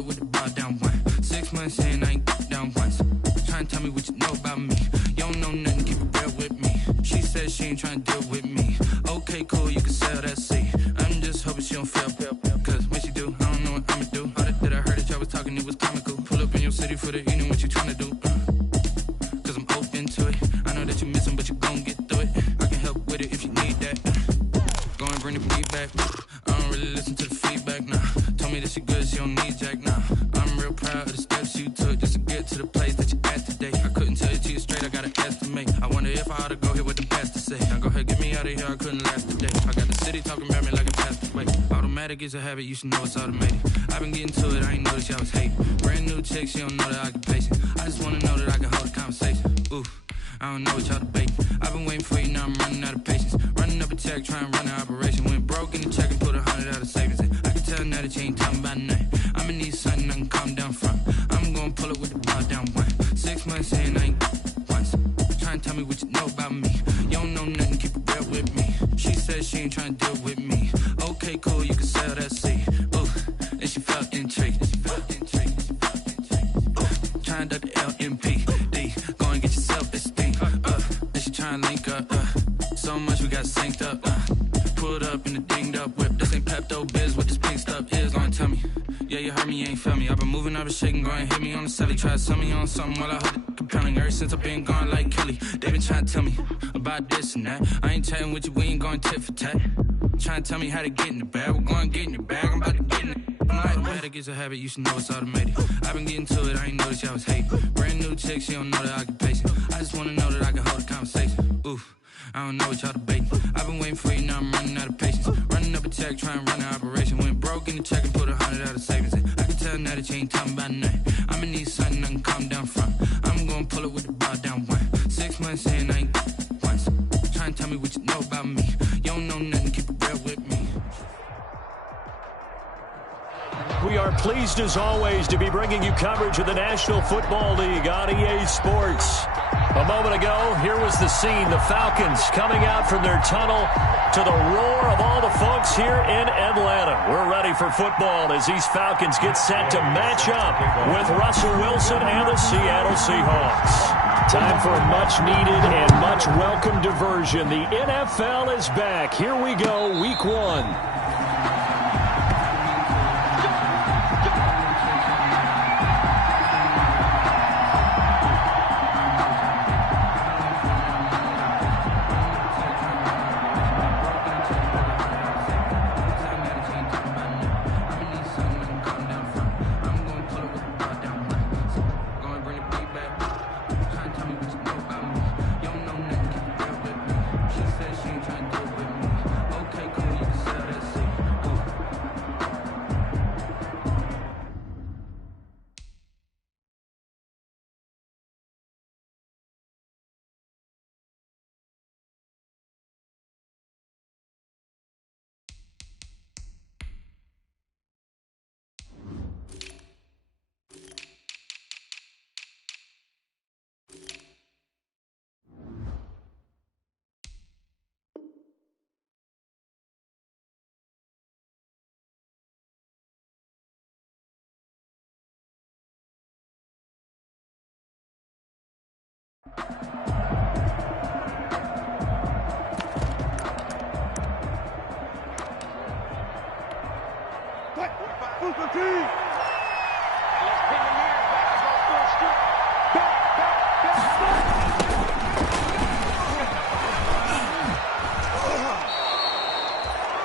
with the bar down one. 6 months in, I ain't down once. Trying to tell me what you know about me. You don't know nothing, keep it real with me. She said she ain't trying to deal with me. Okay, cool, you can sell that seat. I'm just hoping she don't fail. Cause when she do, I don't know what I'ma do. All that I heard that y'all was talking, it was comical. Pull up in your city for the evening, what you trying to do? Cause I'm open to it. I know that you miss him, but you gon' get through it. I can help with it if you need that. Go and bring the beat back. I don't really listen to the feedback, nah. Told me that she good, she don't need Jack, nah. I'm real proud of the steps you took just to get to the place that you at today. I couldn't tell you to you straight, I got an estimate. I wonder if I ought to go here with the best to say. Now go ahead, get me out of here, I couldn't last today. I got the city talking about me like a passed away. Automatic is a habit, you should know it's automated. I've been getting to it, I ain't noticed y'all was hating. Brand new chick, she don't know the occupation. I just wanna know that I can hold a conversation. Ooh, I don't know what y'all debating. I've been waiting for you, now I'm running out of patience. Running up a check, trying to run an operation. Went broke in the check and put 100 out of savings in. I can tell now that you ain't talking about nothing. I'ma need something I can calm down from. I'm gonna pull it with the bar down one. 6 months in, I ain't once. Trying to tell me what you know about me. You don't know nothing, keep it real with me. She said she ain't trying to deal with me. Okay, cool, you can sell that seat. Ooh, and she felt intrigued. Trying to duck the LMPD. Go and get your self-esteem. And she trying to link up. So much we got synced up. Pulled up in the dinged up whip. This ain't Pepto-Biz, what this pink stuff is. Gonna tell me. Yeah, you heard me, you ain't felt me. I've been moving, I've been shaking, go and hit me on the celly. Try to sell me on something while I hold it compelling. Ever since I've been gone like Kelly, they been trying to tell me about this and that. I ain't chatting with you, we ain't going tit for tat. Trying to tell me how to get in the bag. We're going to get in your bag, I'm about to get in it. Automatic is a habit, you should know it's automated. I've been getting to it, I ain't noticed y'all was hating. Brand new chick, she don't know the occupation. I just wanna know that I can hold a conversation. Ooh, I don't know what y'all debating. I've been waiting for you, now I'm running out of patience. Running up a check, trying to run an operation. Went broke in the check and put 100 out of savings in. I can tell now that you ain't talking about nothing. I'ma need something I can calm down from. I'm gonna pull it with the bar down one. 6 months in, I ain't once. Trying to tell me what you know about me. You don't know nothing, keep it real with me. We are pleased, as always, to be bringing you coverage of the National Football League on EA Sports. A moment ago, here was the scene. The Falcons coming out from their tunnel to the roar of all the folks here in Atlanta. We're ready for football as these Falcons get set to match up with Russell Wilson and the Seattle Seahawks. Time for a much-needed and much-welcome diversion. The NFL is back. Here we go, Week 1.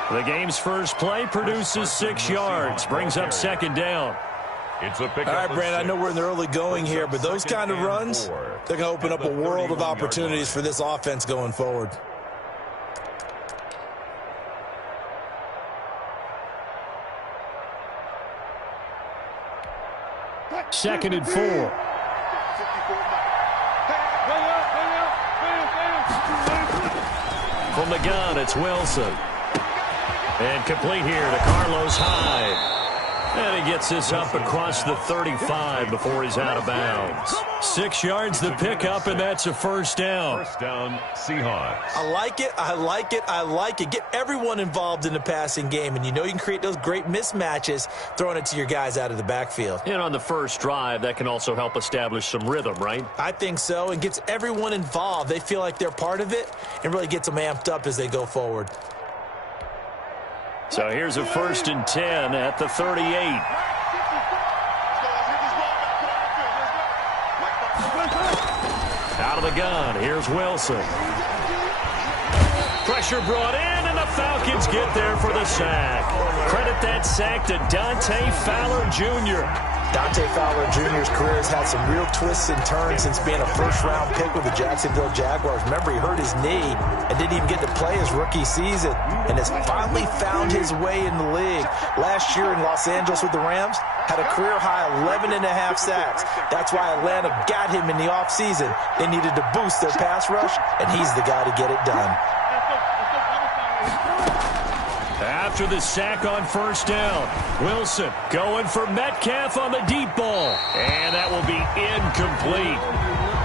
The game's first play produces 6 yards, brings up second down. It's a pick. All right, Brandon, I know we're in the early going here, but those kind of runs, they're going to open up a world of opportunities for this offense going forward. Second and 4. From the gun, it's Wilson. And complete here to Carlos Hyde. And he gets this up across the 35 before he's out of bounds. 6 yards the pickup, and that's a first down. First down, Seahawks. I like it. I like it. I like it. Get everyone involved in the passing game, and you know you can create those great mismatches throwing it to your guys out of the backfield. And on the first drive, that can also help establish some rhythm, right? I think so, and gets everyone involved. They feel like they're part of it and really gets them amped up as they go forward. So here's a 1st and 10 at the 38. Out of the gun, here's Wilson. Pressure brought in, and the Falcons get there for the sack. Credit that sack to Dante Fowler Jr. Dante Fowler Jr.'s career has had some real twists and turns since being a first-round pick with the Jacksonville Jaguars. Remember, he hurt his knee and didn't even get to play his rookie season and has finally found his way in the league. Last year in Los Angeles with the Rams, had a career-high 11.5 sacks. That's why Atlanta got him in the offseason. They needed to boost their pass rush, and he's the guy to get it done. After the sack on first down, Wilson going for Metcalf on the deep ball. And that will be incomplete.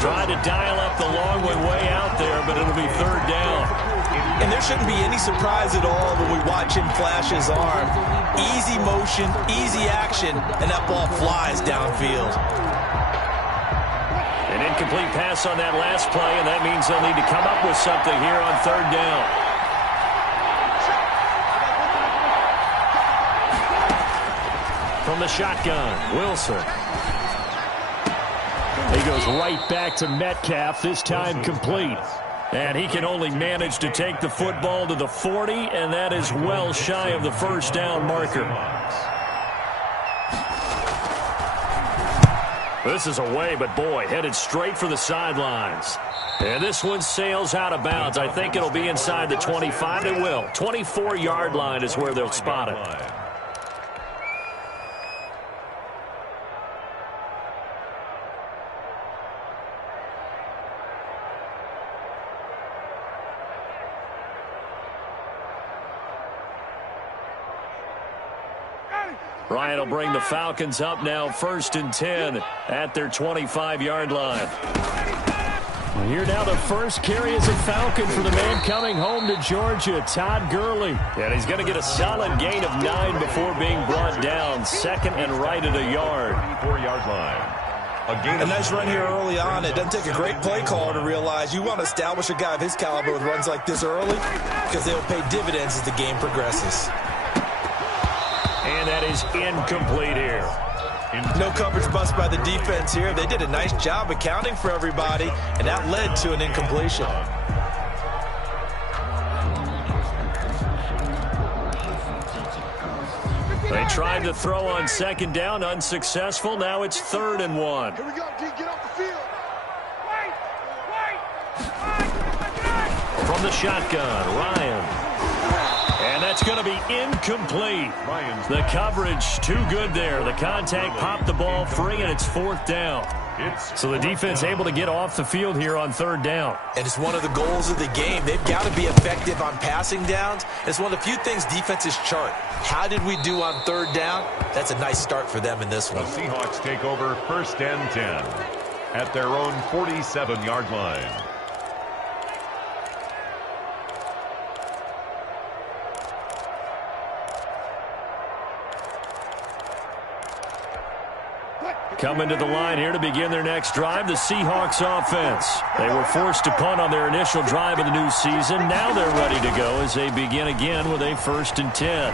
Trying to dial up the long way out there, but it'll be 3rd down. And there shouldn't be any surprise at all when we watch him flash his arm. Easy motion, easy action, and that ball flies downfield. An incomplete pass on that last play, and that means they'll need to come up with something here on 3rd down. From the shotgun, Wilson. He goes right back to Metcalf, this time complete. And he can only manage to take the football to the 40, and that is well shy of the first down marker. This is away, but boy, headed straight for the sidelines. And this one sails out of bounds. I think it'll be inside the 25. It will. 24-yard line is where they'll spot it. Ryan will bring the Falcons up now, 1st and 10 at their 25-yard line. Here now the first carry is a Falcon for the man coming home to Georgia, Todd Gurley. And he's going to get a solid gain of 9 before being brought down. 2nd and right at a yard. 4-yard line. A nice run here early on. It doesn't take a great play caller to realize you want to establish a guy of his caliber with runs like this early because they will pay dividends as the game progresses. And that is incomplete here. No coverage bust by the defense here. They did a nice job accounting for everybody, and that led to an incompletion. They tried to throw on 2nd down, unsuccessful. Now it's 3rd and 1. Here we go, D, get off the field. From the shotgun, Ryan. And that's going to be incomplete. The coverage too good there. The contact popped the ball free, and it's 4th down. So the defense able to get off the field here on 3rd down. And it's one of the goals of the game. They've got to be effective on passing downs. It's one of the few things defenses chart. How did we do on 3rd down? That's a nice start for them in this one. The Seahawks take over 1st and 10 at their own 47-yard line. Coming to the line here to begin their next drive, the Seahawks offense. They were forced to punt on their initial drive of the new season. Now they're ready to go as they begin again with a 1st and 10.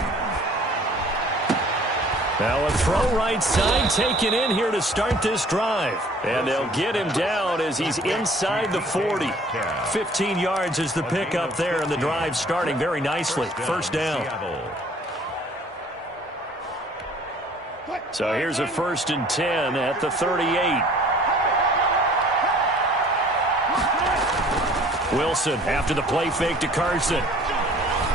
Now a throw right side taken in here to start this drive. And they'll get him down as he's inside the 40. 15 yards is the pickup there, and the drive starting very nicely. 1st down. So here's a 1st and 10 at the 38. Wilson after the play fake to Carson.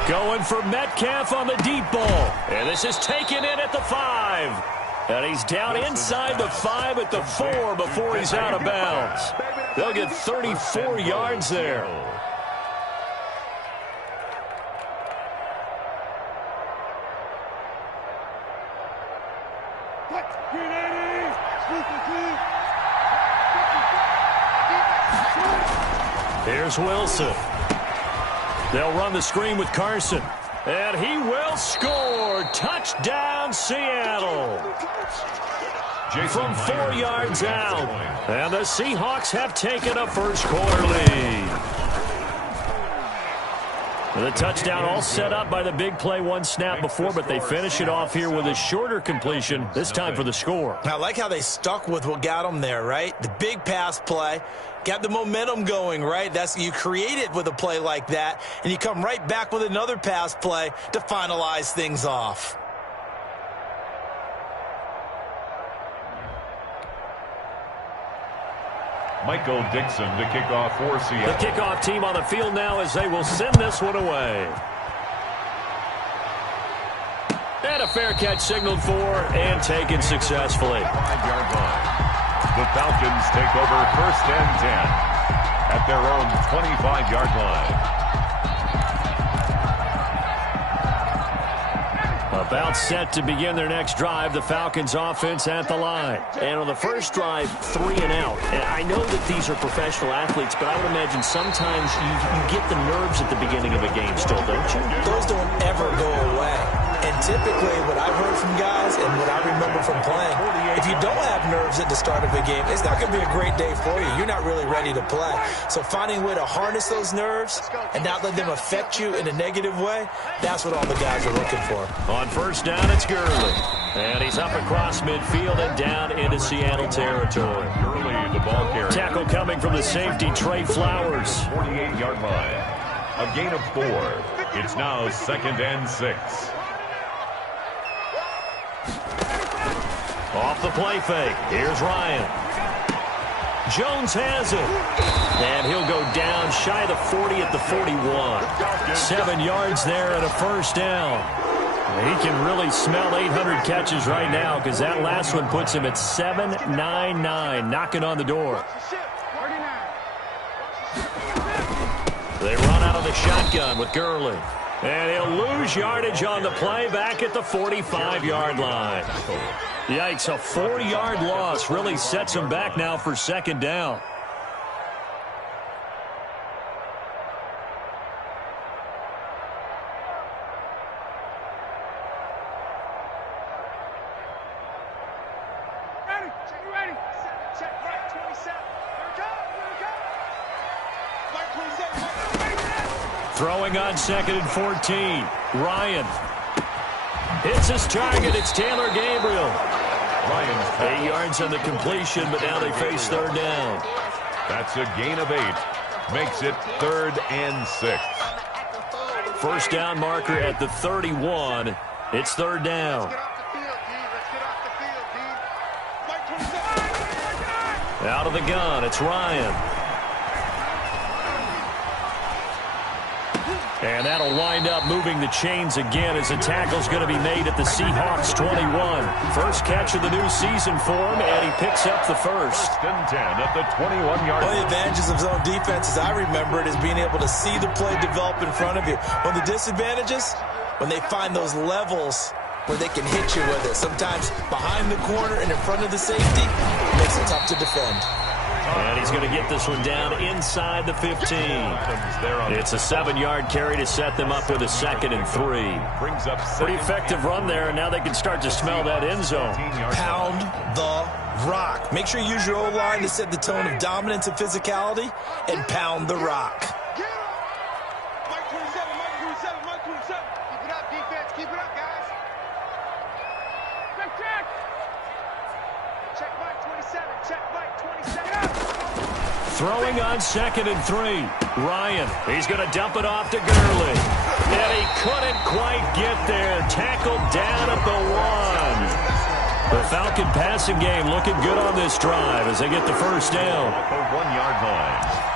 Going for Metcalf on the deep ball. And this is taken in at the 5. And he's down inside the 5 at the 4 before he's out of bounds. They'll get 34 yards there. Here's Wilson. They'll run the screen with Carson. And he will score. Touchdown, Seattle. From 4 yards out. And the Seahawks have taken a first-quarter lead. The touchdown all set up by the big play one snap before, but they finish it off here with a shorter completion, this time for the score. I like how they stuck with what got them there, right? The big pass play, got the momentum going, right? You create it with a play like that, and you come right back with another pass play to finalize things off. Michael Dixon to kick off for Seattle. The kickoff team on the field now as they will send this one away. And a fair catch signaled for and taken successfully. 5-yard line. The Falcons take over 1st and 10 at their own 25-yard line. About set to begin their next drive, the Falcons offense at the line. And on the first drive, 3 and out. And I know that these are professional athletes, but I would imagine sometimes you get the nerves at the beginning of a game still, don't you? Those don't ever go away. And typically what I've heard from guys and what I remember from playing, if you don't have nerves at the start of a game, it's not going to be a great day for you. You're not really ready to play. So finding a way to harness those nerves and not let them affect you in a negative way, that's what all the guys are looking for. On first down, it's Gurley. And he's up across midfield and down into Seattle territory. Gurley, the ball carrier. Tackle coming from the safety, Trey Flowers. 48-yard line. A gain of 4. It's now 2nd and 6. Off the play fake. Here's Ryan. Jones has it. And he'll go down shy of the 40 at the 41. 7 yards there and a first down. He can really smell 800 catches right now because that last one puts him at 799, knocking on the door. They run out of the shotgun with Gurley. And he'll lose yardage on the play back at the 45-yard line. Yikes, a 4-yard loss really sets him back now for 2nd down. Throwing on 2nd and 14. Ryan hits his target. It's Taylor Gabriel. 8 yards on the completion, but now they face 3rd down. That's a gain of 8. Makes it 3rd and 6. First down marker at the 31. It's 3rd down. Out of the gun, it's Ryan. And that'll wind up moving the chains again as the tackle's going to be made at the Seahawks 21. First catch of the new season for him, and he picks up the first. 1st and 10 at the 21-yard line. One of the advantages of zone defense, as I remember it, is being able to see the play develop in front of you. One of the disadvantages, when they find those levels where they can hit you with it. Sometimes behind the corner and in front of the safety, it makes it tough to defend. And he's going to get this one down inside the 15. It's a 7-yard carry to set them up with a 2nd and 3. Pretty effective run there, and now they can start to smell that end zone. Pound the rock. Make sure you use your O-line to set the tone of dominance and physicality, and pound the rock. Throwing on 2nd and 3. Ryan, he's going to dump it off to Gurley. And he couldn't quite get there. Tackled down at the 1. The Falcon passing game looking good on this drive as they get the first down. The 1-yard line.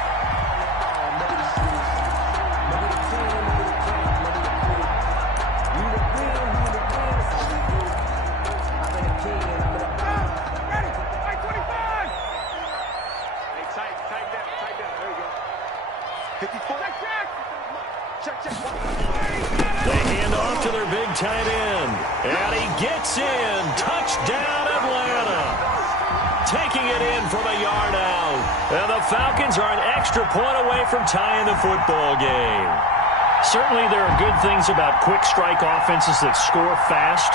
They hand off to their big tight end. And he gets in. Touchdown, Atlanta. taking it in from a yard out. And the Falcons are an extra point away from tying the football game. Certainly there are good things about quick strike offenses that score fast,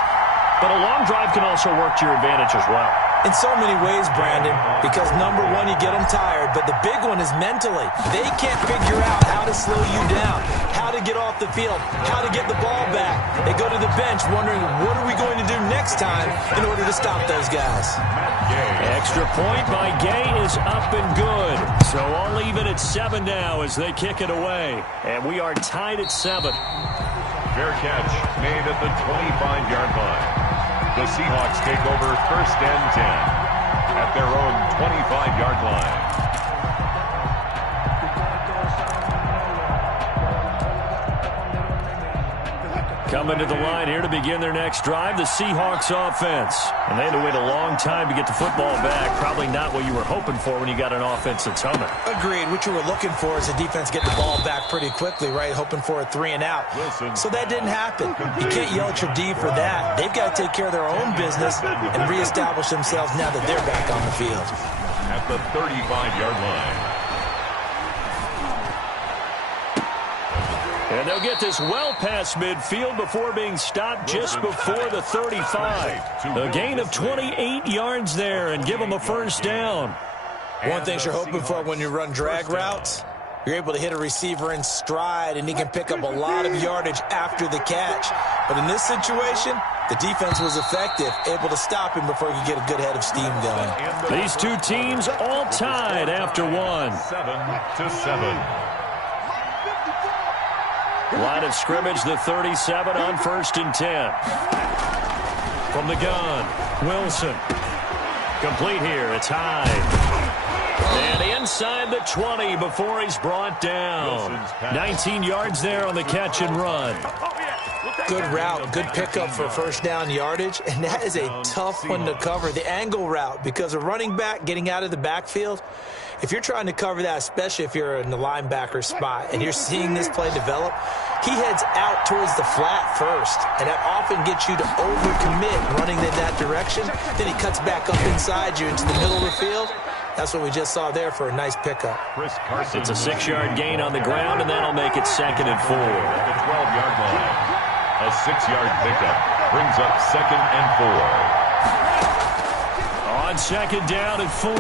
but a long drive can also work to your advantage as well. In so many ways, Brandon, because number one, you get them tired, but the big one is mentally. They can't figure out how to slow you down, how to get off the field, how to get the ball back. They go to the bench wondering, what are we going to do next time in order to stop those guys? Extra point by Gay is up and good. So I'll leave it at 7 now as they kick it away. And we are tied at 7. Fair catch made at the 25-yard line. The Seahawks take over 1st and 10 at their own 25-yard line. Coming to the line here to begin their next drive, the Seahawks offense. And they had to wait a long time to get the football back. Probably not what you were hoping for when you got an offense that's humming. Agreed. What you were looking for is the defense get the ball back pretty quickly, right? Hoping for a 3 and out. So that didn't happen. You can't yell at your D for that. They've got to take care of their own business and reestablish themselves now that they're back on the field. At the 35-yard line. And they'll get this well past midfield before being stopped just before the 35. A gain of 28 yards there and give them a first down. One thing you're hoping for when you run drag routes, you're able to hit a receiver in stride and he can pick up a lot of yardage after the catch. But in this situation, the defense was effective, able to stop him before he could get a good head of steam going. These two teams all tied after one. 7-7. Line of scrimmage, the 37 on 1st and 10. From the gun, Wilson. Complete here, it's high. And inside the 20 before he's brought down. 19 yards there on the catch and run. Good route, good pickup for first down yardage, and that is a tough one to cover. The angle route, because a running back getting out of the backfield, if you're trying to cover that, especially if you're in the linebacker spot and you're seeing this play develop, he heads out towards the flat first, and that often gets you to overcommit running in that direction. Then he cuts back up inside you into the middle of the field. That's what we just saw there for a nice pickup. It's a 6-yard gain on the ground, and that'll make it 2nd and 4. At the 12-yard line. A 6-yard pickup brings up 2nd and 4. On 2nd down and 4.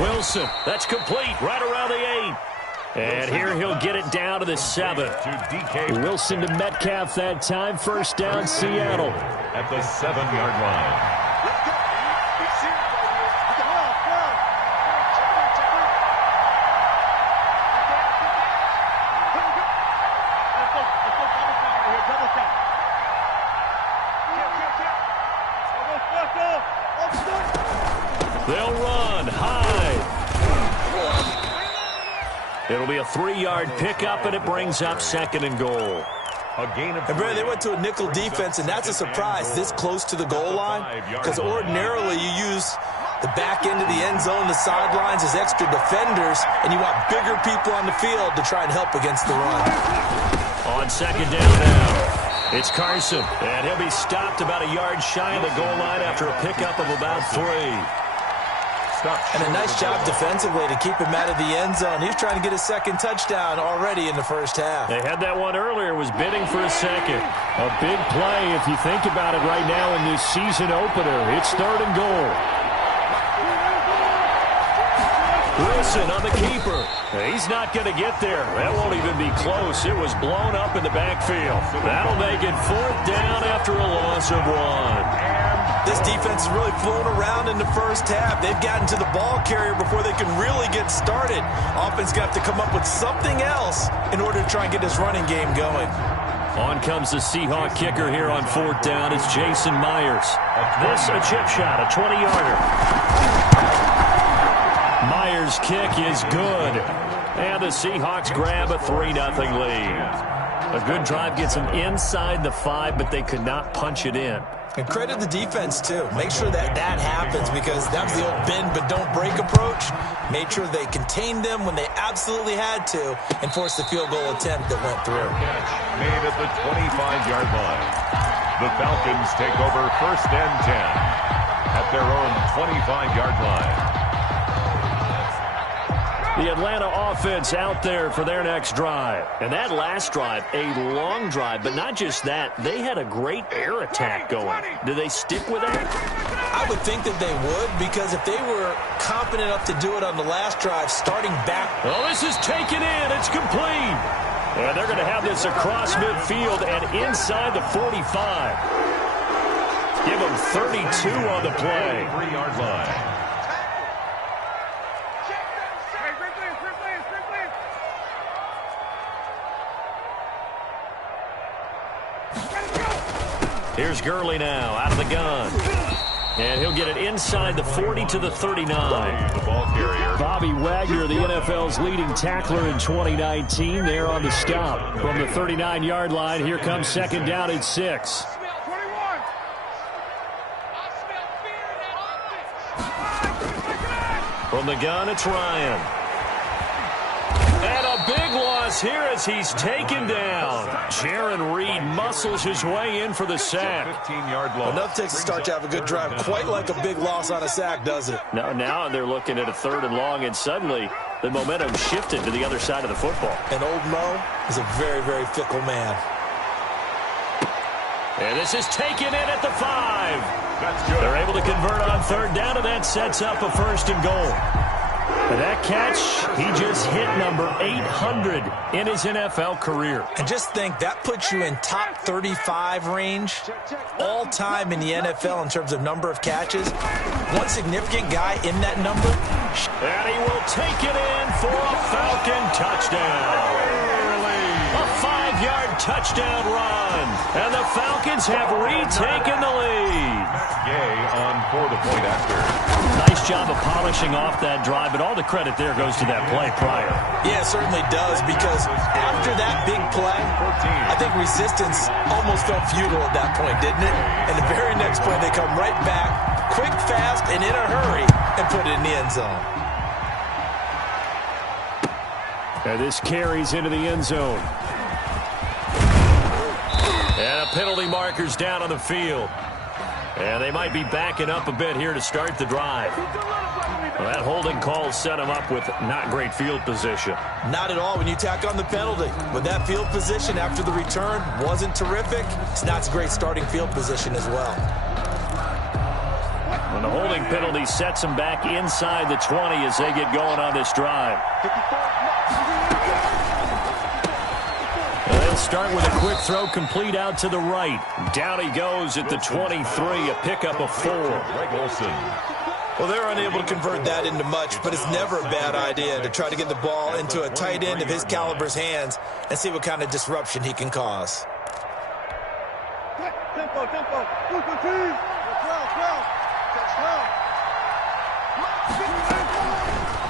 Wilson, that's complete, right around the 8. And here he'll get it down to the 7. Wilson to Metcalf that time. First down, Seattle. At the 7-yard line. They'll run high. It'll be a 3-yard pickup, and it brings up 2nd and goal. A gain of and Brad, they went to a nickel defense, and that's a surprise this close to the goal line, because ordinarily you use the back end of the end zone, the sidelines as extra defenders, and you want bigger people on the field to try and help against the run. On 2nd down now, it's Carson, and he'll be stopped about a yard shy of the goal line after a pickup of about 3. And a nice job defensively to keep him out of the end zone. He was trying to get his 2nd touchdown already in the first half. They had that one earlier, was bidding for a 2nd. A big play if you think about it right now in this season opener. It's 3rd and goal. Wilson on the keeper. He's not going to get there. That won't even be close. It was blown up in the backfield. That'll make it 4th down after a loss of 1. This defense has really flown around in the first half. They've gotten to the ball carrier before they can really get started. Offense got to come up with something else in order to try and get this running game going. On comes the Seahawk kicker here on 4th down. It's Jason Myers. This a chip shot, a 20-yarder. Myers' kick is good. And the Seahawks grab a 3-0 lead. A good drive gets them inside the 5, but they could not punch it in. And credit the defense, too. Make sure that happens, because that was the old bend but don't break approach. Made sure they contained them when they absolutely had to and forced the field goal attempt that went through. Catch made at the 25-yard line. The Falcons take over 1st and 10 at their own 25-yard line. The Atlanta offense out there for their next drive. And that last drive, a long drive, but not just that. They had a great air attack going. Do they stick with that? I would think that they would, because if they were confident enough to do it on the last drive, starting back. Well, this is taken in. It's complete. And they're going to have this across midfield and inside the 45. Give them 32 on the play. 3-yard line. Here's Gurley now out of the gun. And he'll get it inside the 40 to the 39. The ball carrier. Bobby Wagner, the NFL's leading tackler in 2019, there on the stop. From the 39-yard line, here comes second down at 6. From the gun, it's Ryan. And a big loss here as he's taken down. Jaron Reed muscles his way in for the sack. 15-yard loss. Enough takes to start to have a good drive. Quite like a big loss on a sack, does it? Now they're looking at a 3rd and long, and suddenly the momentum shifted to the other side of the football. And old Mo is a very, very fickle man. And this is taken in at the 5. That's good. They're able to convert on 3rd down, and that sets up a 1st and goal. And that catch, he just hit number 800 in his NFL career. And just think, that puts you in top 35 range all time in the NFL in terms of number of catches. One significant guy in that number. And he will take it in for a Falcon touchdown. A 5-yard touchdown run. And the Falcons have retaken the lead. Gay on for the point after. Nice job of polishing off that drive, but all the credit there goes to that play prior. Yeah, it certainly does, because after that big play, I think resistance almost felt futile at that point, didn't it? And the very next play, they come right back, quick, fast, and in a hurry, and put it in the end zone. And this carries into the end zone. And a penalty marker's down on the field. And they might be backing up a bit here to start the drive. Well, that holding call set him up with not great field position. Not at all when you tack on the penalty. When that field position after the return wasn't terrific, it's not a great starting field position as well. When the holding penalty sets them back inside the 20 as they get going on this drive. They'll start with a quick throw complete out to the right. Down he goes at the 23, a pickup of 4. Greg Olsen. Well, they're unable to convert that into much, but it's never a bad idea to try to get the ball into a tight end of his caliber's hands and see what kind of disruption he can cause.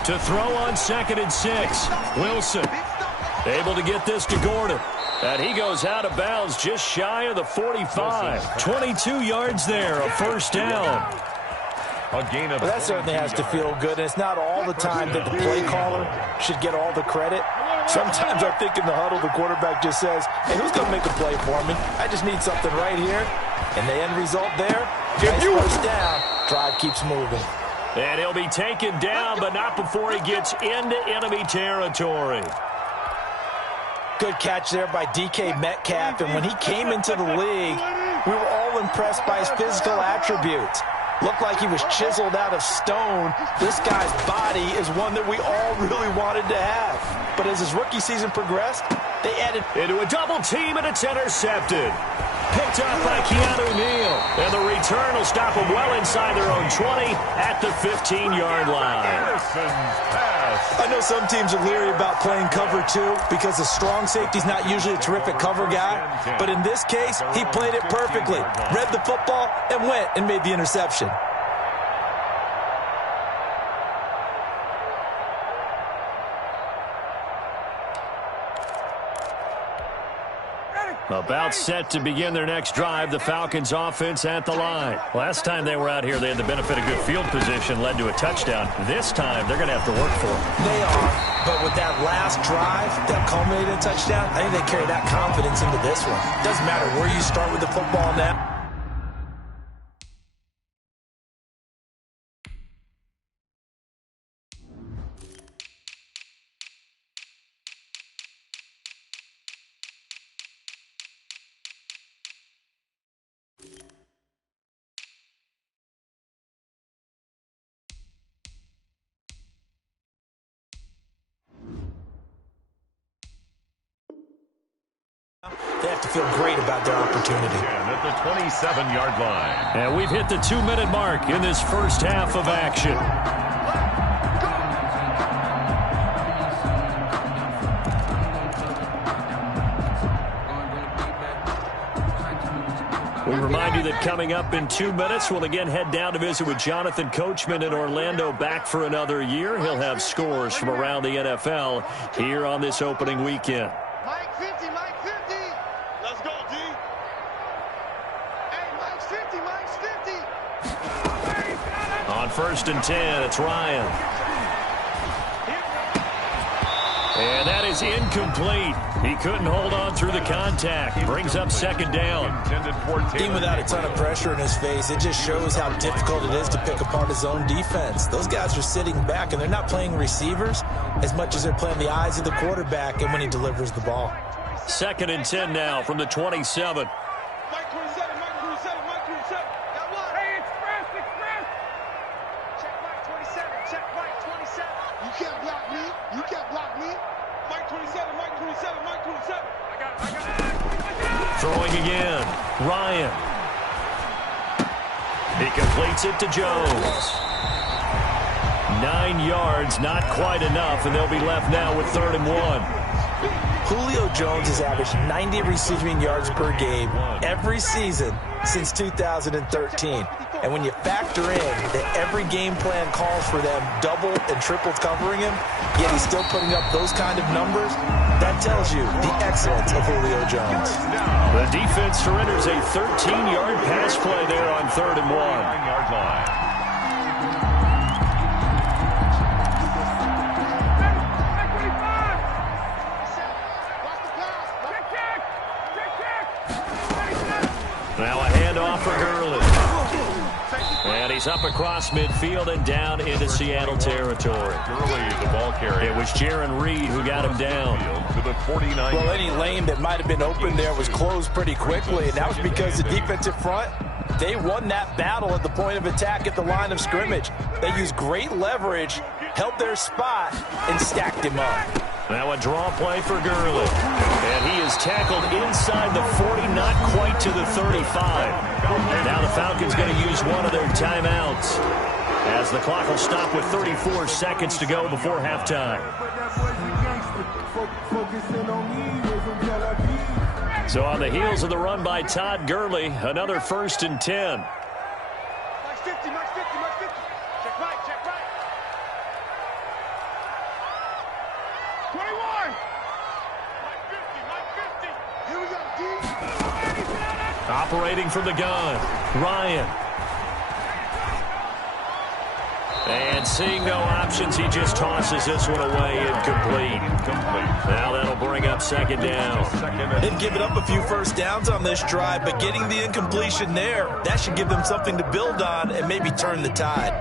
To throw on 2nd and 6. Wilson able to get this to Gordon. And he goes out of bounds just shy of the 45. 22 yards there, a 1st down. A gain of. Well, that certainly has to feel good, and it's not all the time that the play caller should get all the credit. Sometimes I think in the huddle, the quarterback just says, hey, who's going to make a play for me? I just need something right here. And the end result there, nice 1st down, drive keeps moving. And he'll be taken down, but not before he gets into enemy territory. Good catch there by DK Metcalf, and when he came into the league, we were all impressed by his physical attributes. Looked like he was chiseled out of stone. This guy's body is one that we all really wanted to have. But as his rookie season progressed, they added into a double team, and it's intercepted. Picked up by Keanu Neal. And the return will stop them well inside their own 20 at the 15-yard line. I know some teams are leery about playing cover 2 because the strong safety's not usually a terrific cover guy. But in this case, he played it perfectly. Read the football and went and made the interception. About set to begin their next drive, the Falcons offense at the line. Last time they were out here, they had the benefit of good field position, led to a touchdown. This time, they're going to have to work for it. They are, but with that last drive that culminated in a touchdown, I think they carry that confidence into this one. Doesn't matter where you start with the football now. to feel great about their opportunity. At the 27-yard line. And we've hit the 2-minute mark in this first half of action. We remind you that coming up in 2 minutes, we'll again head down to visit with Jonathan Coachman in Orlando, back for another year. He'll have scores from around the NFL here on this opening weekend. Mike 50, Mike 50. Let's go, D. Hey, Mike's 50, Mike's 50. On 1st and 10, it's Ryan. And that is incomplete. He couldn't hold on through the contact. Brings up 2nd down. Even without a ton of pressure in his face, it just shows how difficult it is to pick apart his own defense. Those guys are sitting back, and they're not playing receivers as much as they're playing the eyes of the quarterback and when he delivers the ball. 2nd and 10 now from the 27. Mike 27, Mike 27, Mike 27. Got one. Hey, express. Check Mike 27, check Mike 27. You can't block me. You can't block me. Mike 27, Mike 27, Mike 27. I got it. Throwing again. Ryan. He completes it to Jones. 9 yards, not quite enough, and they'll be left now with 3rd and 1. Julio Jones has averaged 90 receiving yards per game every season since 2013. And when you factor in that every game plan calls for them double and triple covering him, yet he's still putting up those kind of numbers, that tells you the excellence of Julio Jones. The defense surrenders a 13-yard pass play there on 3rd and 1. 9-yard line. Now a handoff for Gurley. And he's up across midfield and down into Seattle territory. Gurley, the ball carrier. It was Jaron Reed who got him down. To the 49. Well, any lane that might have been open there was closed pretty quickly, and that was because the defensive front, they won that battle at the point of attack at the line of scrimmage. They used great leverage, held their spot, and stacked him up. Now a draw play for Gurley. And he is tackled inside the 40, not quite to the 35. And now the Falcons going to use one of their timeouts, as the clock will stop with 34 seconds to go before halftime. So on the heels of the run by Todd Gurley, another 1st and 10. Mike's 50, Mike's 50, Mike's 50. Check right, check right. 21. Mike 50, Mike 50. Here we go, D. Operating from the gun, Ryan. And seeing no options, he just tosses this one away, incomplete. Now that'll bring up 2nd down. They've given up a few first downs on this drive, but getting the incompletion there, that should give them something to build on and maybe turn the tide.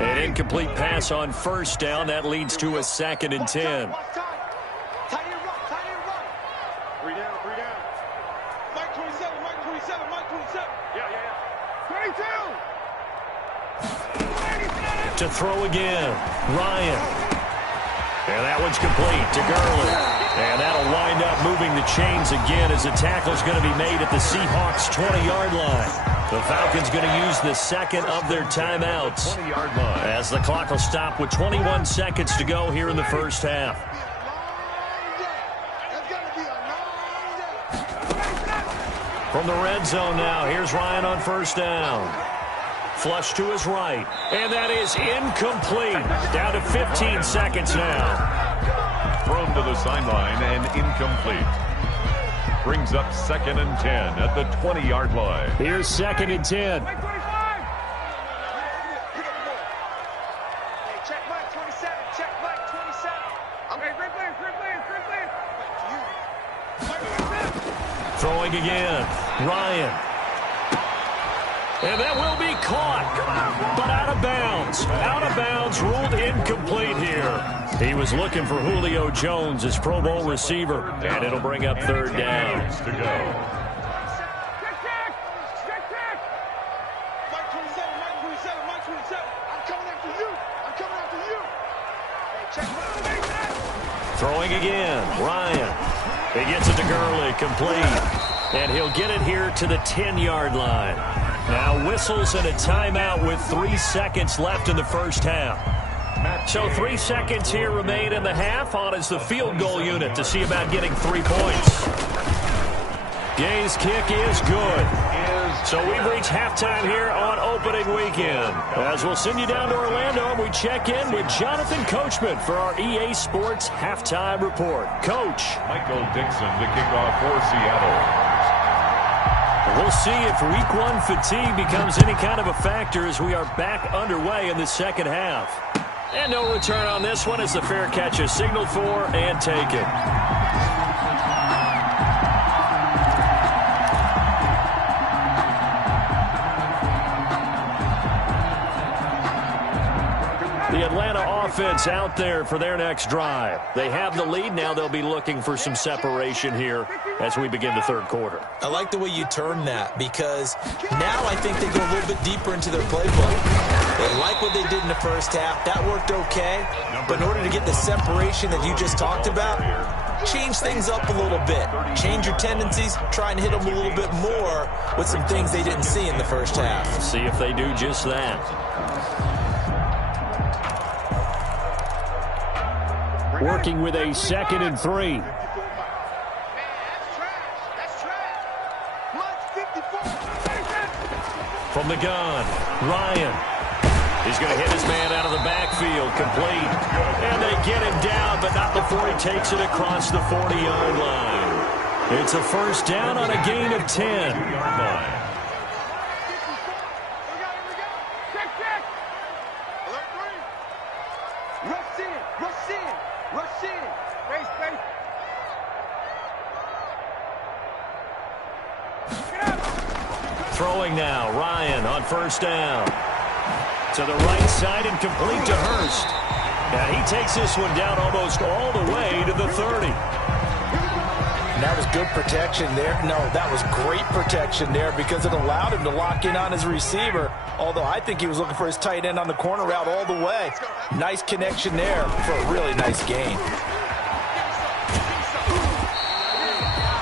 An incomplete pass on 1st down. That leads to a 2nd and 10. Three down. Mike 27, Mike 27, Mike 27. Yeah. 22. To throw again, Ryan. And that one's complete to Gurley. And that'll wind up moving the chains again, as the tackle's going to be made at the Seahawks' 20-yard line. The Falcons going to use the 2nd of their timeouts, 20-yard line. as the clock will stop with 21 seconds to go here in the first half. From the red zone now, here's Ryan on 1st down. Flush to his right, and that is incomplete. Down to 15 seconds now. Thrown to the sideline and incomplete. Brings up 2nd and 10 at the 20-yard line. Here's 2nd and 10. Mike 25. Hey, check Mike 27, check Mike 27. Okay, great play. Throwing again, Ryan. And that will be caught, but out of bounds. Out of bounds, ruled incomplete here. He was looking for Julio Jones, his Pro Bowl receiver, and it'll bring up 3rd down. To go. Check. Mike 27, Mike 27, Mike 27. I'm coming after you. Hey, check Mike 27. Throwing again, Ryan. He gets it to Gurley, complete. And he'll get it here to the 10-yard line. Now whistles and a timeout with 3 seconds left in the first half. So 3 seconds here remain in the half. On is the field goal unit to see about getting 3 points. Gay's kick is good. So we've reached halftime here on opening weekend. As we'll send you down to Orlando, we check in with Jonathan Coachman for our EA Sports Halftime Report. Coach. Michael Dixon to kick off for Seattle. We'll see if week 1 fatigue becomes any kind of a factor as we are back underway in the second half. And no return on this one as the fair catch is signaled for and taken. The Atlanta offense out there for their next drive. They have the lead. Now they'll be looking for some separation here as we begin the third quarter. I like the way you term that because now I think they go a little bit deeper into their playbook. They like what they did in the first half. That worked okay. But in order to get the separation that you just talked about, change things up a little bit. Change your tendencies. Try and hit them a little bit more with some things they didn't see in the first half. See if they do just that. Working with a 2nd and 3. From the gun, Ryan. He's going to hit his man out of the backfield, complete. And they get him down, but not before he takes it across the 40-yard line. It's a first down on a gain of 10. Throwing now, Ryan on first down. To the right side and complete to Hurst. And he takes this one down almost all the way to the 30. And that was good protection there. No, that was great protection there because it allowed him to lock in on his receiver. Although I think he was looking for his tight end on the corner route all the way. Nice connection there for a really nice gain.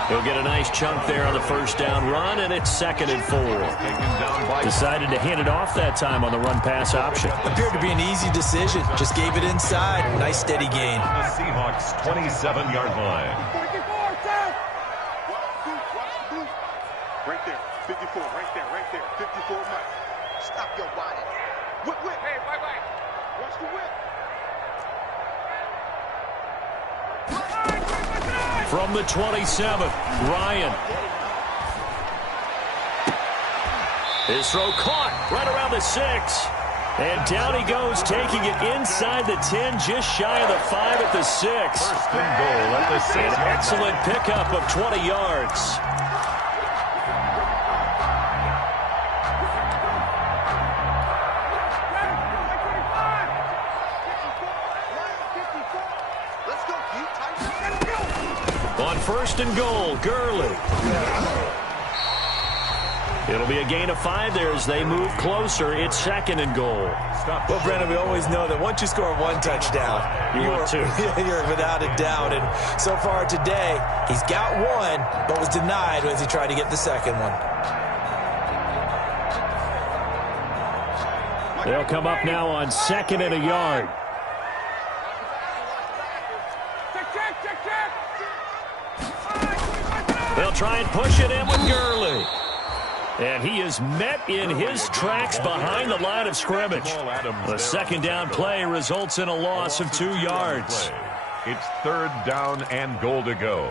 He'll get a nice chunk there on the first down run, and it's 2nd and 4. Decided to hand it off that time on the run-pass option. Appeared to be an easy decision. Just gave it inside. Nice steady gain. The Seahawks 27-yard line. Right there, 54, right there, 54 Mike. Stop your body. Whip, hey, bye. Watch the whip. From the 27, Ryan. His throw caught right around the 6. And down he goes, taking it inside the 10, just shy of the 5 at the 6. First and goal at the 6. An excellent pickup of 20 yards. On first and goal, Gurley. It'll be a gain of 5 there as they move closer. It's 2nd and goal. Well, Brandon, we always know that once you score 1 touchdown, you're without a doubt. And so far today, he's got 1, but was denied as he tried to get the second one. They'll come up now on 2nd and a yard. They'll try and push it in with Gurley. And he is met in his tracks behind the line of scrimmage. The 2nd down play results in a loss of 2 yards. It's 3rd down and goal to go.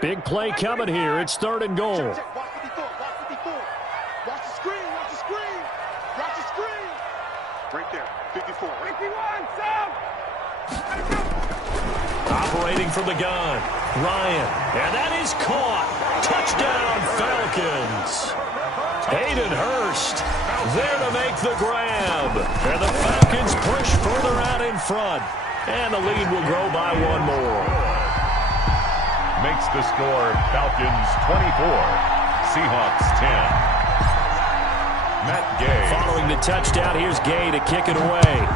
Big play coming here. It's 3rd and goal. Watch 54. Watch the screen. Watch the screen. Right there. 54. 51, Sam. Operating from the gun. Ryan. And that is caught. Touchdown, Falcons. Hayden Hurst there to make the grab. And the Falcons push further out in front. And the lead will grow by 1 more. makes the score Falcons 24, Seahawks 10. Matt Gay. Following the touchdown, here's Gay to kick it away.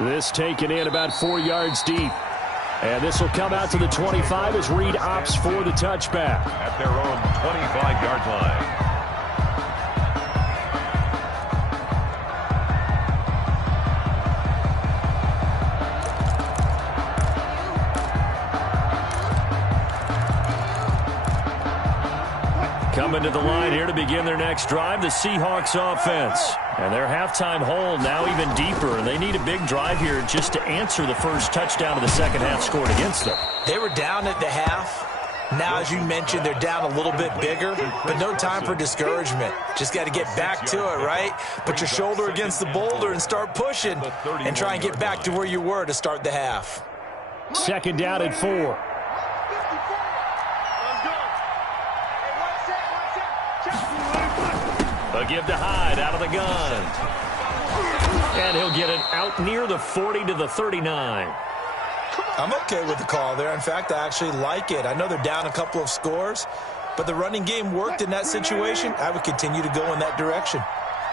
This taken in about 4 yards deep. And this will come out to the 25 as Reed opts for the touchback. At their own 25-yard line. Coming to the line here to begin their next drive, the Seahawks offense. And their halftime hole now even deeper, and they need a big drive here just to answer the first touchdown of the second half scored against them. They were down at the half. Now, as you mentioned, they're down a little bit bigger, but no time for discouragement. Just got to get back to it, right? Put your shoulder against the boulder and start pushing and try and get back to where you were to start the half. Second down and 4. A give to Hyde out of the gun. And he'll get it out near the 40 to the 39. I'm okay with the call there. In fact, I actually like it. I know they're down a couple of scores, but the running game worked in that situation. I would continue to go in that direction.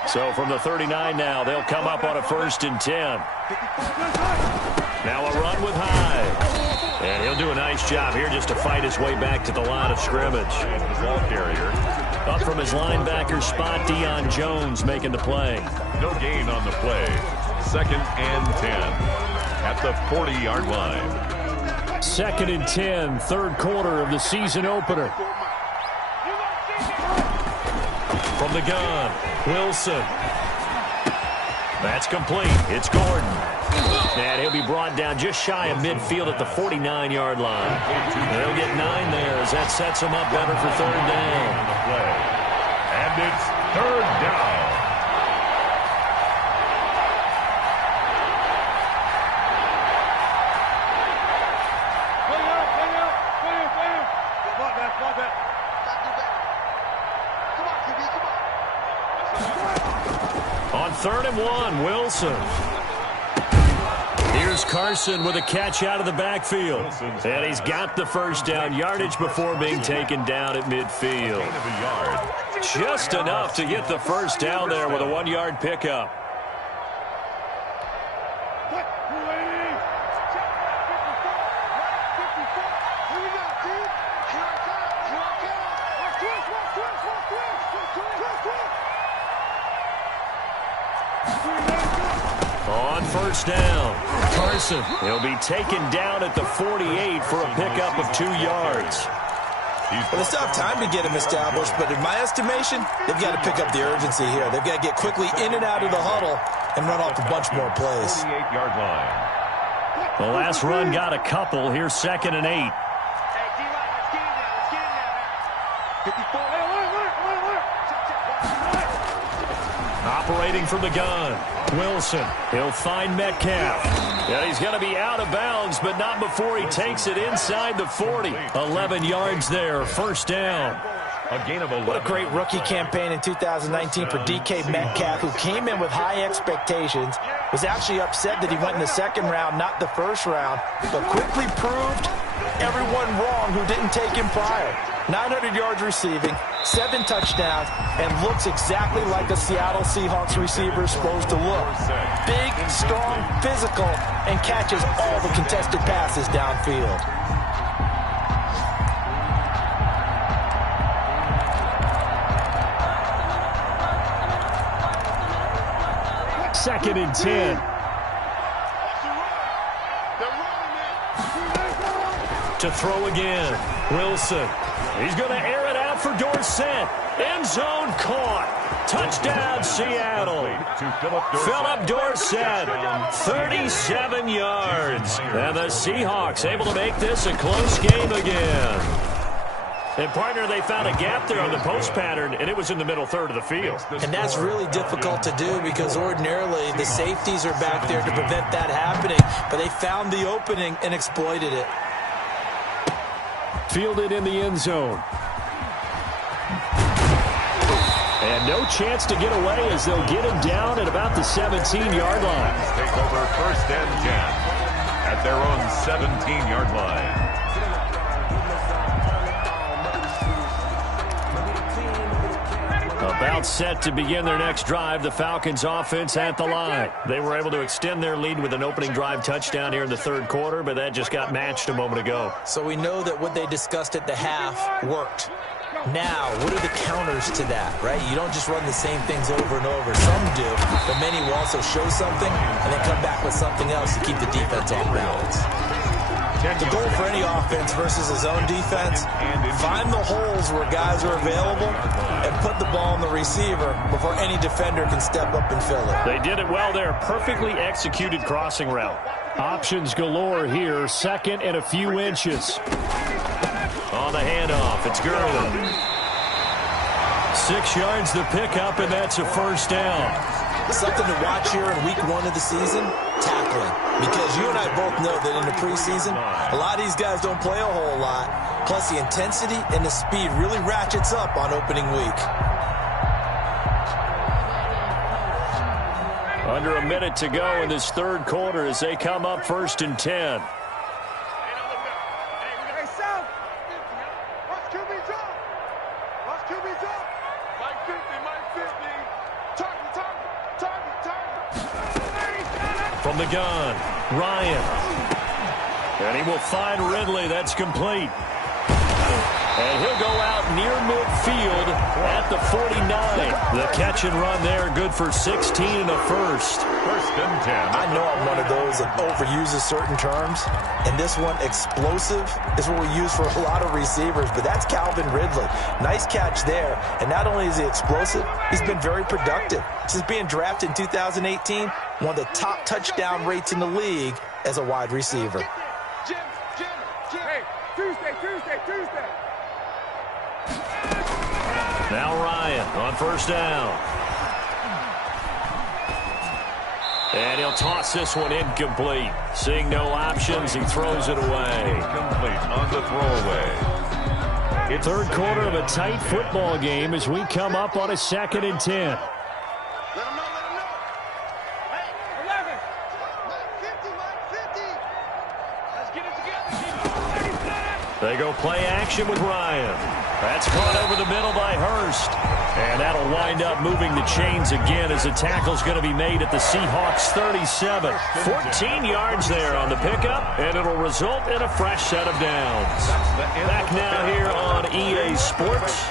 So from the 39 now, they'll come up on a 1st and 10. Now a run with Hyde. And he'll do a nice job here just to fight his way back to the line of scrimmage. Ball carrier. Up from his linebacker spot, Deion Jones making the play. No gain on the play. 2nd and 10 at the 40-yard line. 2nd and 10, third quarter of the season opener. From the gun, Wilson. That's complete. It's Gordon. And he'll be brought down just shy of midfield at the 49-yard line. They'll get 9 there as that sets them up better for 3rd down. And it's 3rd down. On 3rd and 1, Wilson. Here's Carson with a catch out of the backfield. And he's got the first down yardage before being taken down at midfield. Just enough to get the first down there with a 1-yard pickup. On 1st down, Carson. He'll be taken down at the 48 for a pickup of 2 yards. Well, they still have time to get him established, but in my estimation, they've got to pick up the urgency here. They've got to get quickly in and out of the huddle and run off a bunch more plays. 48-yard line. The last run got a couple. Here's 2nd and 8. Operating from the gun, Wilson. He'll find Metcalf. Yeah, he's going to be out of bounds, but not before he takes it inside the 40. 11 yards there, 1st down. A gain of 11. What a great rookie campaign in 2019 for DK Metcalf, who came in with high expectations, was actually upset that he went in the 2nd round, not the 1st round, but quickly proved everyone wrong who didn't take him prior. 900 yards receiving, 7 touchdowns, and looks exactly like a Seattle Seahawks receiver is supposed to look. Big, strong, physical, and catches all the contested passes downfield. Second and 10. To throw again, Wilson. He's going to air it out for Dorsett. End zone caught. Touchdown, Seattle. Philip Dorsett, 37 yards. And the Seahawks able to make this a close game again. And, partner, they found a gap there on the post pattern, and it was in the middle 3rd of the field. And that's really difficult to do because ordinarily the safeties are back there to prevent that happening. But they found the opening and exploited it. Fielded in the end zone. And no chance to get away as they'll get him down at about the 17-yard line. Take over 1st and 10 at their own 17-yard line. About set to begin their next drive, the Falcons offense at the line. They were able to extend their lead with an opening drive touchdown here in the third quarter, but that just got matched a moment ago. So we know that what they discussed at the half worked. Now, what are the counters to that, right? You don't just run the same things over and over. Some do, but many will also show something and then come back with something else to keep the defense off balance. The goal for any offense versus his own defense, find the holes where guys are available and put the ball on the receiver before any defender can step up and fill it. They did it well there. Perfectly executed crossing route. Options galore here. Second and a few inches. On the handoff, it's Gurley. 6 yards the pickup, and that's a first down. Something to watch here in week 1 of the season, tackling. Because you and I both know that in the preseason, a lot of these guys don't play a whole lot. Plus, the intensity and the speed really ratchets up on opening week. Under a minute to go in this third quarter as they come up 1st and 10. From the gun, Ryan. And he will find Ridley. That's complete. And he'll go out near midfield at the 49. The catch and run there, good for 16 and a first. 1st and 10. I know I'm one of those that overuses certain terms. And this one, explosive, is what we use for a lot of receivers. But that's Calvin Ridley. Nice catch there. And not only is he explosive, he's been very productive. Since being drafted in 2018, one of the top touchdown rates in the league as a wide receiver. Hey, Tuesday. Now Ryan on 1st down. And he'll toss this one incomplete. Seeing no options, he throws it away. Incomplete on the throwaway. Third quarter of a tight football game as we come up on a 2nd and 10. Let him know. Hey, 11. 50. Let's get it together. They go play action with Ryan. That's caught over the middle by Hurst. And that'll wind up moving the chains again as the tackle's going to be made at the Seahawks 37. 14 yards there on the pickup, and it'll result in a fresh set of downs. Back now here on EA Sports.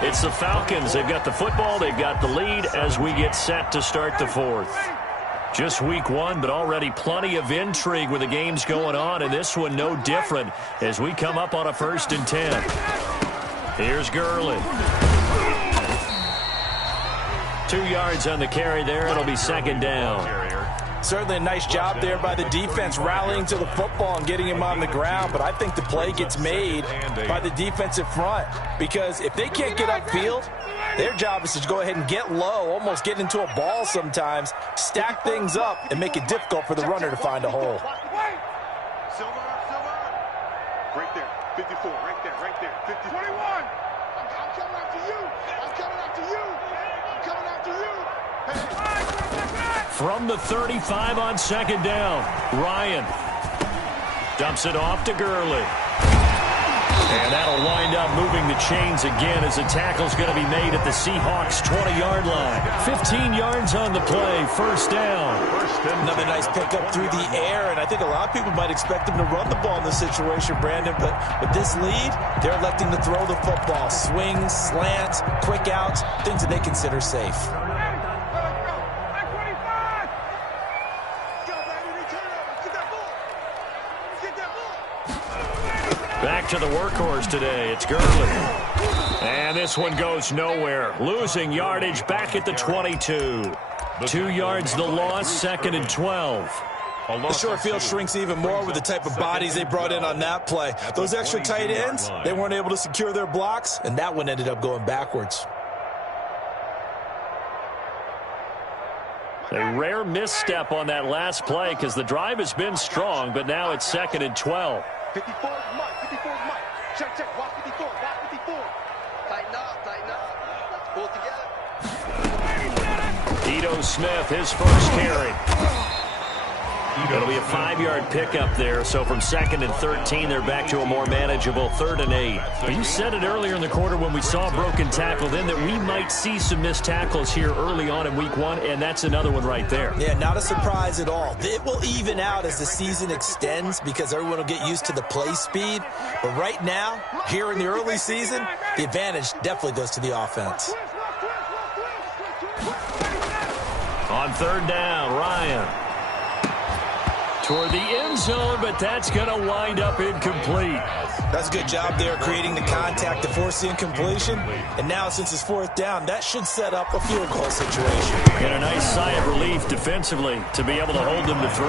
It's the Falcons. They've got the football. They've got the lead as we get set to start the fourth. Just week 1, but already plenty of intrigue with the games going on, and this one no different as we come up on a 1st and 10. Here's Gurley. 2 yards on the carry there. It'll be 2nd down. Certainly a nice job there by the defense rallying to the football and getting him on the ground, but I think the play gets made by the defensive front because if they can't get upfield, their job is to go ahead and get low, almost get into a ball sometimes, stack things up, and make it difficult for the runner to find a hole. Silver. Right there. 54. Right there. 50. 21. I'm coming after you. From the 35 on 2nd down, Ryan dumps it off to Gurley. And that'll wind up moving the chains again as the tackle's going to be made at the Seahawks 20-yard line. 15 yards on the play, 1st down. Another nice pickup through the air, and I think a lot of people might expect him to run the ball in this situation, Brandon, but with this lead, they're electing to throw the football. Swings, slants, quick outs, things that they consider safe. Back to the workhorse today. It's Gurley. And this one goes nowhere. Losing yardage back at the 22. 2 yards the loss, 2nd and 12. The short field shrinks even more with the type of bodies they brought in on that play. Those extra tight ends, they weren't able to secure their blocks, and that one ended up going backwards. A rare misstep on that last play because the drive has been strong, but now it's 2nd and 12. 54 is Mike. Check. Watch 54. Tighten up. Pull it together. Ito Smith, his first carry. It'll be a 5-yard pickup there. So from 2nd and 13, they're back to a more manageable 3rd and 8. But you said it earlier in the quarter when we saw a broken tackle then that we might see some missed tackles here early on in week 1, and that's another one right there. Yeah, not a surprise at all. It will even out as the season extends because everyone will get used to the play speed. But right now, here in the early season, the advantage definitely goes to the offense. On 3rd down, Ryan. Toward the end zone, but that's going to wind up incomplete. That's a good job there creating the contact to force the incompletion. And now since it's 4th down, that should set up a field goal situation. And a nice sigh of relief defensively to be able to hold them to 3.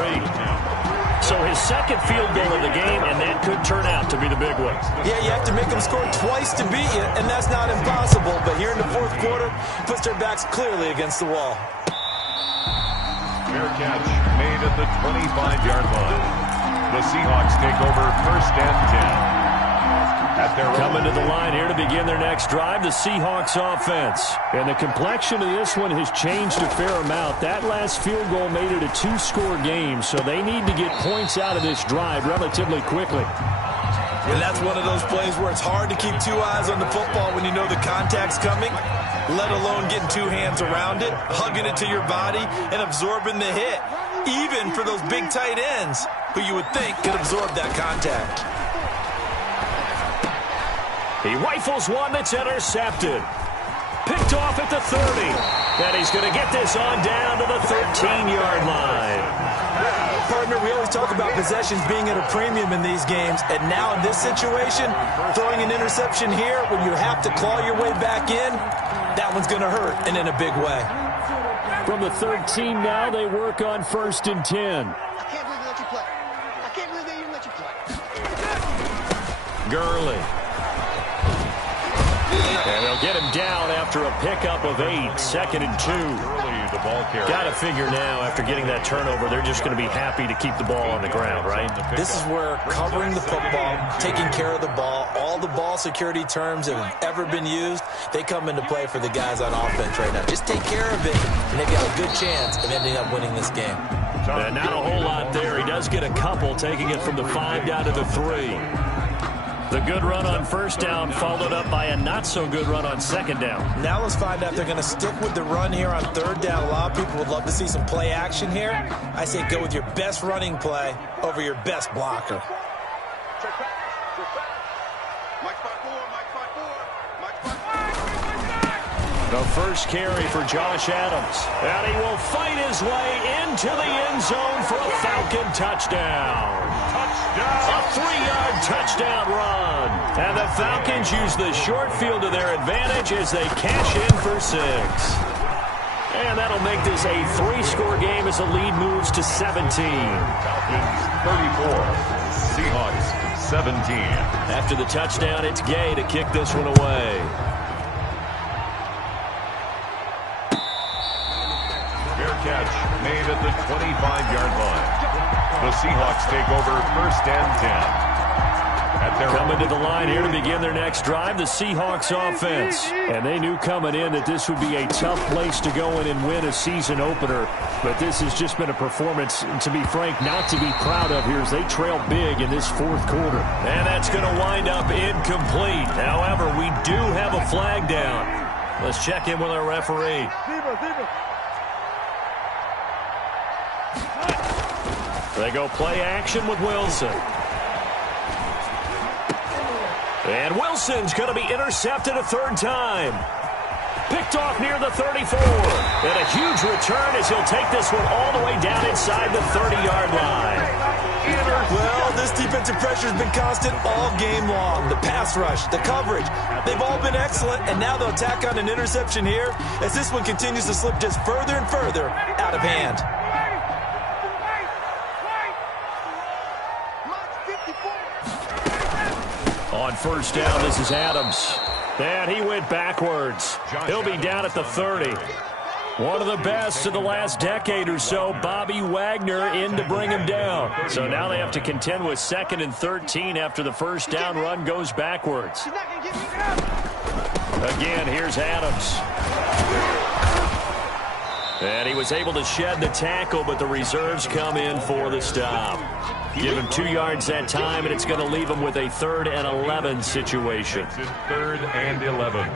So his 2nd field goal of the game, and that could turn out to be the big one. Yeah, you have to make them score twice to beat you, and that's not impossible. But here in the 4th quarter, puts their backs clearly against the wall. Fair catch made at the 25-yard line. The Seahawks take over 1st and 10. Coming to the line here to begin their next drive, the Seahawks offense. And the complexion of this one has changed a fair amount. That last field goal made it a 2-score game, so they need to get points out of this drive relatively quickly. And that's one of those plays where it's hard to keep 2 eyes on the football when you know the contact's coming, let alone getting 2 hands around it, hugging it to your body, and absorbing the hit, even for those big tight ends who you would think could absorb that contact. He rifles one that's intercepted. Picked off at the 30. And he's going to get this on down to the 13-yard line. Partner, we always talk about possessions being at a premium in these games, and now in this situation, throwing an interception here when you have to claw your way back in, that one's going to hurt, and in a big way. From the 13 now, they work on 1st and 10. I can't believe they let you play. I can't believe they even let you play. Gurley. And they'll get him down after a pickup of 8, 2nd and 2. The ball carrier. Got to figure now, after getting that turnover, they're just going to be happy to keep the ball on the ground, right? This is where covering the football, taking care of the ball, all the ball security terms that have ever been used, they come into play for the guys on offense right now. Just take care of it, and they've got a good chance of ending up winning this game. And not a whole lot there. He does get a couple, taking it from the 5 down to the 3. The good run on 1st down followed up by a not-so-good run on 2nd down. Now let's find out if they're going to stick with the run here on 3rd down. A lot of people would love to see some play action here. I say go with your best running play over your best blocker. The first carry for Josh Adams. And he will fight his way into the end zone for a Falcon touchdown. A 3-yard touchdown run. And the Falcons use the short field to their advantage as they cash in for 6. And that'll make this a 3-score game as the lead moves to 17. Falcons 34, Seahawks 17. After the touchdown, it's Gay to kick this one away. Fair catch made at the 25-yard line. The Seahawks take over 1st and 10. Coming to the line here to begin their next drive, the Seahawks offense. And they knew coming in that this would be a tough place to go in and win a season opener. But this has just been a performance, to be frank, not to be proud of here as they trail big in this 4th quarter. And that's going to wind up incomplete. However, we do have a flag down. Let's check in with our referee. They go play action with Wilson. And Wilson's going to be intercepted a 3rd time. Picked off near the 34. And a huge return as he'll take this one all the way down inside the 30-yard line. Well, this defensive pressure has been constant all game long. The pass rush, the coverage, they've all been excellent, and now they'll tack on an interception here as this one continues to slip just further and further out of hand. On 1st down, this is Adams. And he went backwards. He'll be down at the 30. One of the best of the last decade or so, Bobby Wagner in to bring him down. So now they have to contend with 2nd and 13 after the 1st down run goes backwards. Again, here's Adams. And he was able to shed the tackle, but the reserves come in for the stop. Give him 2 yards that time, and it's going to leave him with a 3rd and 11 situation. It's 3rd and 11.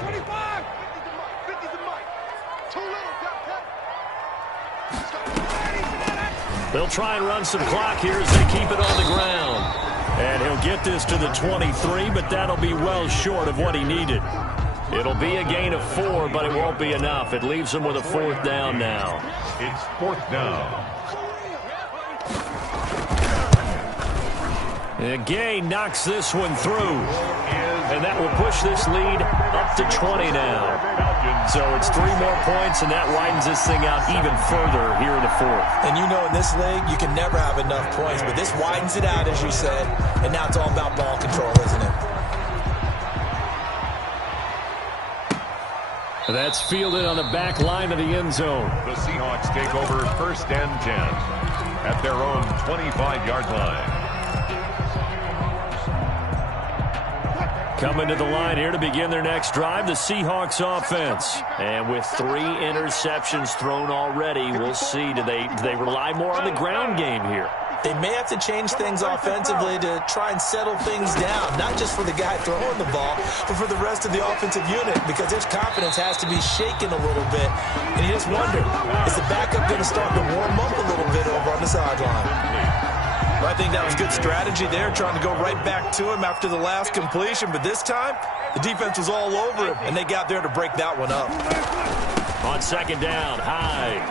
They'll try and run some clock here as they keep it on the ground. And he'll get this to the 23, but that'll be well short of what he needed. It'll be a gain of 4, but it won't be enough. It leaves him with a 4th down now. It's 4th down. And Gay knocks this one through. And that will push this lead up to 20 now. So it's 3 more points, and that widens this thing out even further here in the 4th. And you know, in this league, you can never have enough points, but this widens it out, as you said, and now it's all about ball control, isn't it? That's fielded on the back line of the end zone. The Seahawks take over 1st and 10 at their own 25-yard line. Coming to the line here to begin their next drive, the Seahawks offense. And with 3 interceptions thrown already, we'll see. Do they rely more on the ground game here? They may have to change things offensively to try and settle things down, not just for the guy throwing the ball, but for the rest of the offensive unit, because his confidence has to be shaken a little bit. And you just wonder, is the backup going to start to warm up a little bit over on the sideline? Well, I think that was good strategy there, trying to go right back to him after the last completion. But this time, the defense was all over him, and they got there to break that one up. On 2nd down, Hyde.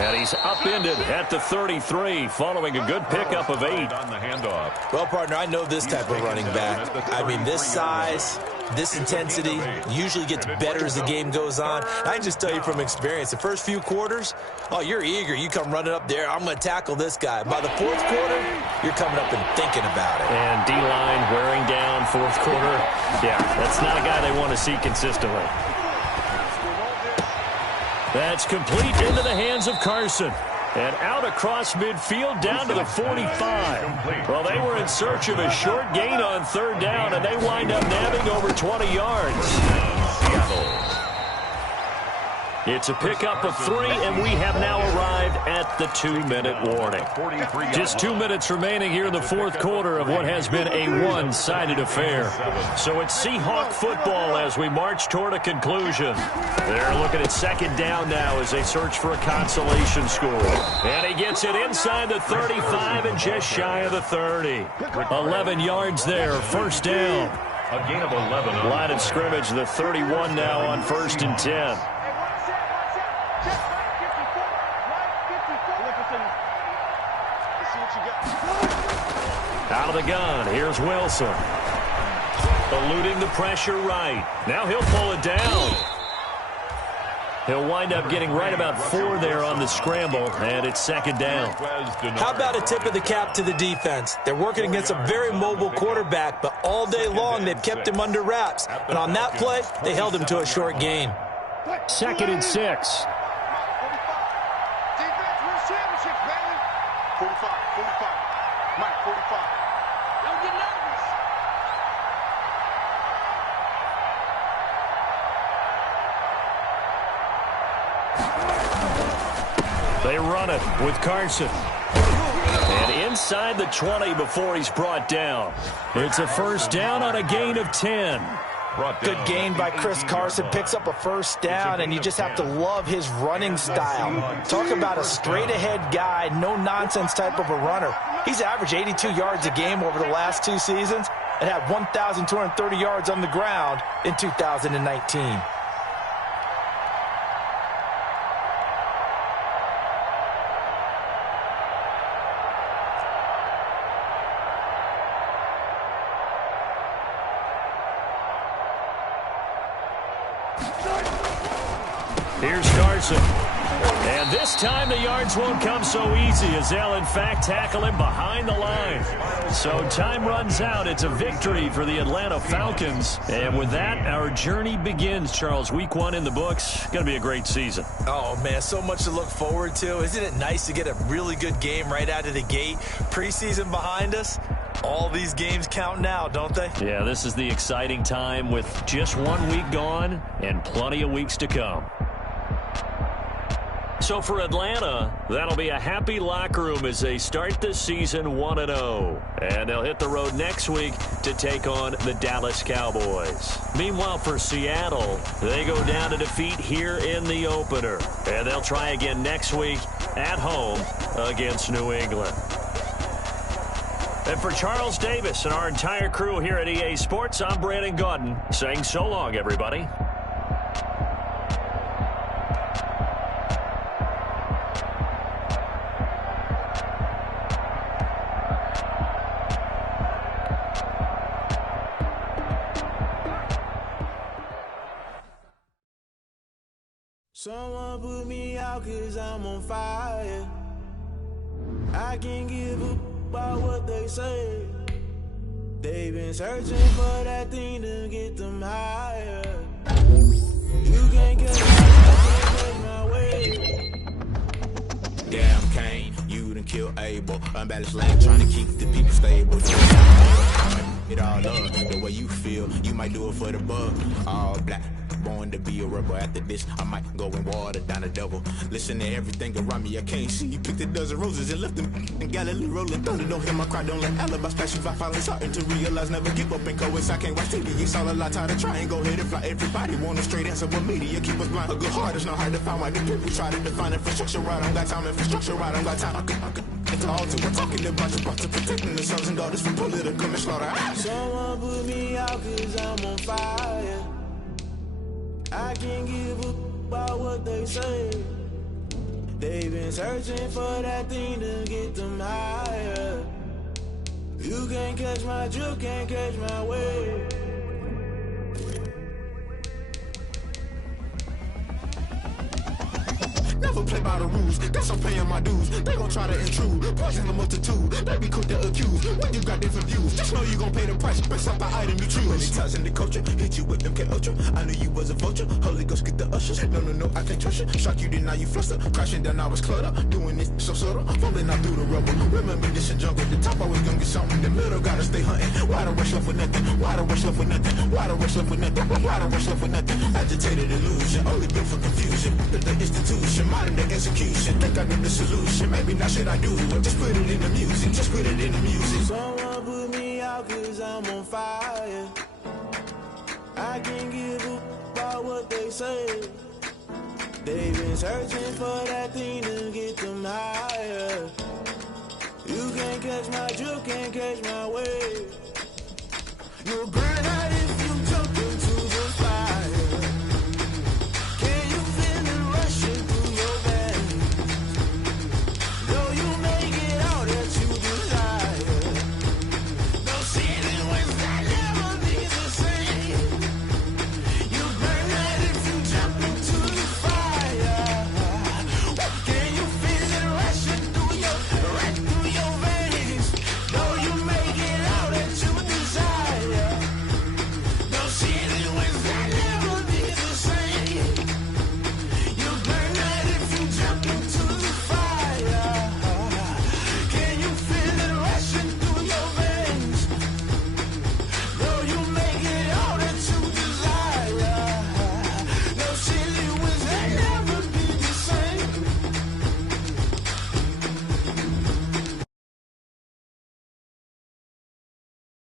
And he's upended at the 33, following a good pickup of 8. On the handoff. Well, partner, I know this type of running back. I mean, this size, this intensity usually gets better as the game goes on. I can just tell you from experience, the first few quarters, oh, you're eager. You come running up there, I'm going to tackle this guy. By the 4th quarter, you're coming up and thinking about it. And D-line wearing down 4th quarter. Yeah, that's not a guy they want to see consistently. That's complete into the hands of Carson. And out across midfield down to the 45. Well, they were in search of a short gain on 3rd down, and they wind up nabbing over 20 yards. Seattle. It's a pickup of 3, and we have now arrived at the 2-minute warning. Just 2 minutes remaining here in the 4th quarter of what has been a one-sided affair. So it's Seahawk football as we march toward a conclusion. They're looking at 2nd down now as they search for a consolation score. And he gets it inside the 35 and just shy of the 30. 11 yards there, 1st down. A gain of 11. Line of scrimmage, the 31 now on 1st and 10. Out of the gun, here's Wilson. Eluding the pressure right. Now he'll pull it down. He'll wind up getting right about 4 there on the scramble, and it's 2nd down. How about a tip of the cap to the defense? They're working against a very mobile quarterback, but all day long they've kept him under wraps. And on that play, they held him to a short gain. 2nd and 6. 45. Mike, 45. Don't get nervous. They run it with Carson. And inside the 20 before he's brought down. It's a 1st down on a gain of 10. Good gain by Chris Carson. Picks up a 1st down, and you just have to love his running style. Talk about a straight-ahead guy, no-nonsense type of a runner. He's averaged 82 yards a game over the last 2 seasons and had 1,230 yards on the ground in 2019. Here's Carson. And this time the yards won't come so easy as they'll in fact tackle him behind the line. So time runs out. It's a victory for the Atlanta Falcons. And with that, our journey begins, Charles. Week 1 in the books. Going to be a great season. Oh, man, so much to look forward to. Isn't it nice to get a really good game right out of the gate? Preseason behind us. All these games count now, don't they? Yeah, this is the exciting time with just 1 week gone and plenty of weeks to come. So for Atlanta, that'll be a happy locker room as they start the season 1-0. And they'll hit the road next week to take on the Dallas Cowboys. Meanwhile, for Seattle, they go down to defeat here in the opener. And they'll try again next week at home against New England. And for Charles Davis and our entire crew here at EA Sports, I'm Brandon Gaudin saying so long, everybody. Someone put me out 'cause I'm on fire. I can't give up about what they say. They've been searching for that thing to get them higher. You can't get my way. Damn, Kane, you done killed Abel. Unbalanced lane, trying to keep the people stable. It all up, the way you feel, you might do it for the bug. All black, born to be a rebel. After this, I might go and water down the double. Listen to everything around me, I can't see. You picked a dozen roses and left them in Galilee rolling thunder. Don't hear my cry, don't let alibis flash. I finally starting to realize, never give up and coexist. I can't watch TV, it's all a lot, tired of trying, go ahead and fly. Everybody want a straight answer, but media keep us blind. A good heart is not hard to find, why the people try to define infrastructure right. I don't got time, infrastructure right, I don't got time. I could it's all to we're talking about you, about to protecting the sons and daughters from political and slaughter. Someone put me out 'cause I'm on fire. I can't give up about what they say. They've been searching for that thing to get them higher. You can't catch my drift, can't catch my wave. Never play by the rules, guess I'm paying my dues. They gon' try to intrude, poison the multitude. They be quick to accuse, when you got different views. Just know you gon' pay the price, based off the item you choose. Many times in the culture, hit you with MK Ultra. I knew you was a vulture, Holy Ghost get the ushers. No, I can't trust you. Shock you, then now you fluster. Crashing down, I was cluttered. Doing this so subtle, fumbling out through the rubble. Remember this a jungle, the top always gonna get something. In the middle, gotta stay hunting. Why the rush left with nothing? Why the rush left with nothing? Why the rush left with nothing? Why the rush left with nothing? Agitated illusion, only built for confusion. The institution, modern day execution. Think I know the solution, maybe not should I do it. Just put it in the music, just put it in the music. Someone put me out 'cause I'm on fire. I can't give up about what they say. They've been searching for that thing to get them higher. You can't catch my drift, can't catch my wave. You're burning out.